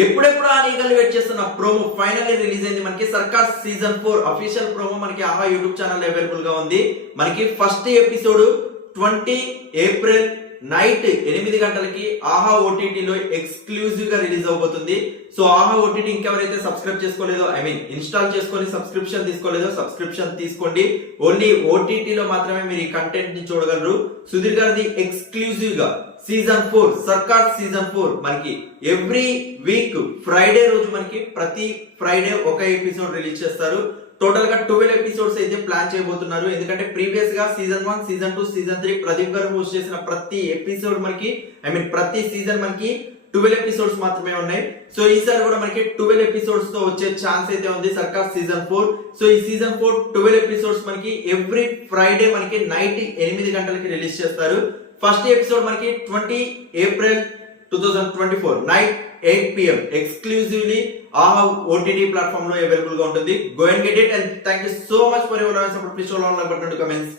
ఎప్పుడెప్పుడు ఆ ఈగలు వెయిట్ చేస్తున్న ప్రోమో ఫైనల్లీ రిలీజ్ అయింది. మనకి సర్కార్ సీజన్ 4 అఫీషియల్ ప్రోమో మనకి ఆహా యూట్యూబ్ ఛానల్ అవైలబుల్ గా ఉంది. మనకి ఫస్ట్ ఎపిసోడ్ 20 ఏప్రిల్ నైట్ 8 గంటలకి ఆహా ఓటీటీలో ఎక్స్క్లూజివ్ గా రిలీజ్ అవబోతుంది. సో ఆహా ఓటీటీ ఇంకెవరైతే సబ్స్క్రైబ్ చేసుకోలేదో ఇన్స్టాల్ చేసుకొని సబ్స్క్రిప్షన్ తీసుకోలేదో సబ్స్క్రిప్షన్ తీసుకోండి. ఓన్లీ ఓటీటీలో మాత్రమే మీరు ఈ కంటెంట్ ని చూడగలరు. సుధీర్ గారిది ఎక్స్క్లూజివ్ గా సీజన్ 4 సర్కార్ సీజన్ 4 మనకి ఎవ్రీ వీక్ ఫ్రైడే రోజు మనకి ప్రతి ఫ్రైడే ఒక ఎపిసోడ్ రిలీజ్ చేస్తారు. టోటల్ గా 12 ఎపిసోడ్స్ అయితే ప్లాన్ చేయబోతున్నారు. ఎందుకంటే ప్రీవియస్ గా సీజన్ 1, సీజన్ 2, సీజన్ 3 ప్రదీప్ గారు హోస్ట్ చేసిన ప్రతి ఎపిసోడ్ మనకి ప్రతి సీజన్ మనకి 12 ఎపిసోడ్స్ మాత్రమే ఉన్నాయి. సో ఈసారి కూడా మనకి 12 ఎపిసోడ్స్ తో వచ్చే ఛాన్స్ అయితే ఉంది సర్కార్ సీజన్ 4. సో ఈ సీజన్ 4 12 ఎపిసోడ్స్ మనకి ఎవ్రీ ఫ్రైడే మనకి నైట్ 8 గంటలకి రిలీజ్ చేస్తారు. ఫస్ట్ ఎపిసోడ్ మనకి 20 ఏప్రిల్ 2024 నైట్ 8 PM ఎక్స్క్లూజివ్లీ ఆహా ఓటీటీ ప్లాట్ఫామ్ లో అవైలబుల్ గా ఉంటుంది. Go and get it and thank you so much for your support. Please show like button to comments.